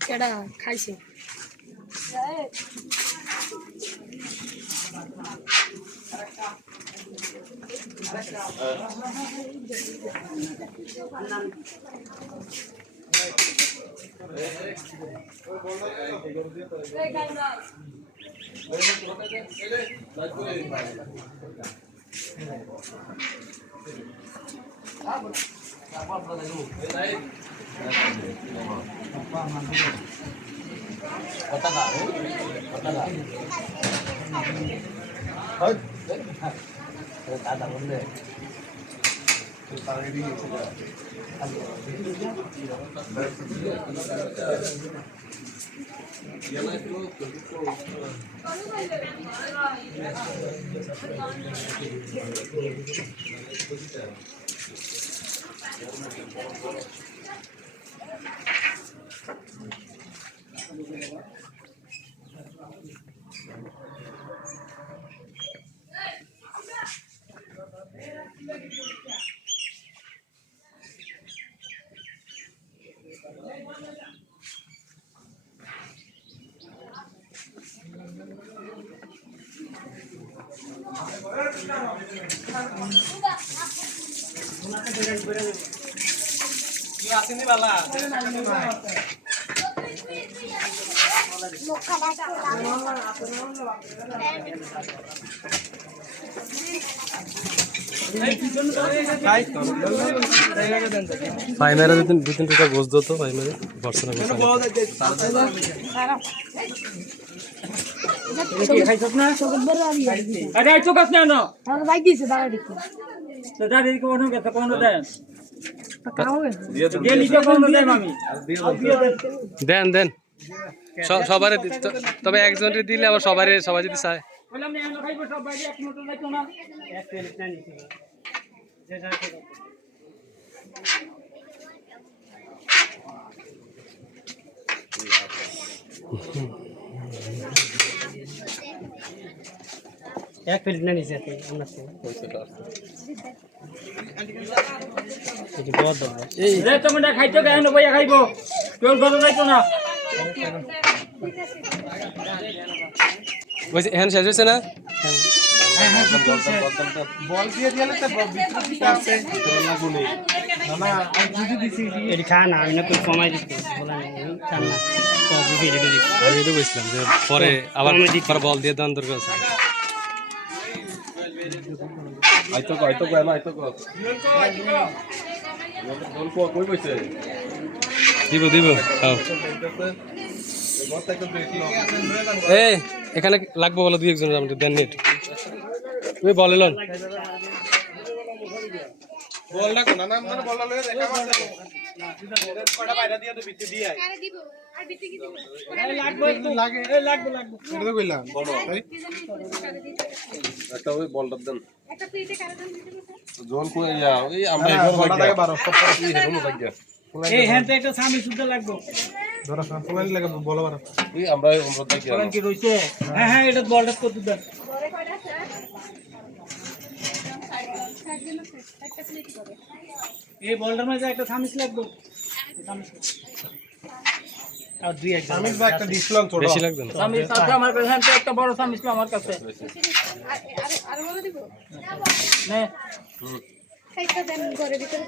কেডা খাইছে ভাই মেরে দুই তিন টাকা গোছ দো তো ভাই মেরে বর্ষনা দেন দেন সবার তবে একজনের দিলে আবার সবাই যদি চায় এক প্লেট না নিছে আমরা খাইতো কেন বইয়া খাইবো কেউ ঘরে যাইতো না এখন শেষ হয়েছে না বল দিয়ে দিলে তো ভিতরে আছে লাগুনি না আর যদি দিছি এটি খা না আমি না কই কমাই দিতে বলা নাই খান না তো বুঝি রেডি দিছি আমি তো বলছিলাম যে পরে আবার বল দিয়ে দান দরকার আছে আইতো কই কইছে দিব এই এখানে লাগবে বলো দুই একজন আমাদের দেন নেট তুমি বলেলন বলটা কোনা না মানে বলটা লয়ে দেখা পাচ্ছে কটা বাইরে দিয়ে তো ভিতরে দিয়ে আই আরে দিব আর ভিতরে কি দিব লাগে এটা তো কইলাম বলো ভাই একটা ওই বলটা দেন একটা প্লেটে কারা দাম দিতে জোন কই ইয়া ওই আমরা এর বলটা লাগে 12 সব এই হেরো লাগিয়া এই হ্যান্ডে একটা সামি সুদ্ধ লাগবো ধরা ফুলানি লাগে বলো বারা এই আমরা আমরা লাগিয়া কোন কি রইছে হ্যাঁ এটা বলটা কত দেন ঘরে কয়টা স্যার একটা প্লেট করে এই বলটার মধ্যে একটা সামিস লাগবো সামিস আর দুই এক সামিস বা একটা দিছিলাম ছোট বেশি লাগবে না সামিস আছে আমার কাছে হ্যান্ডে একটা বড় সামিস আমার কাছে আর বলে দিব নে খাইতে দেন ঘরে ভিতরে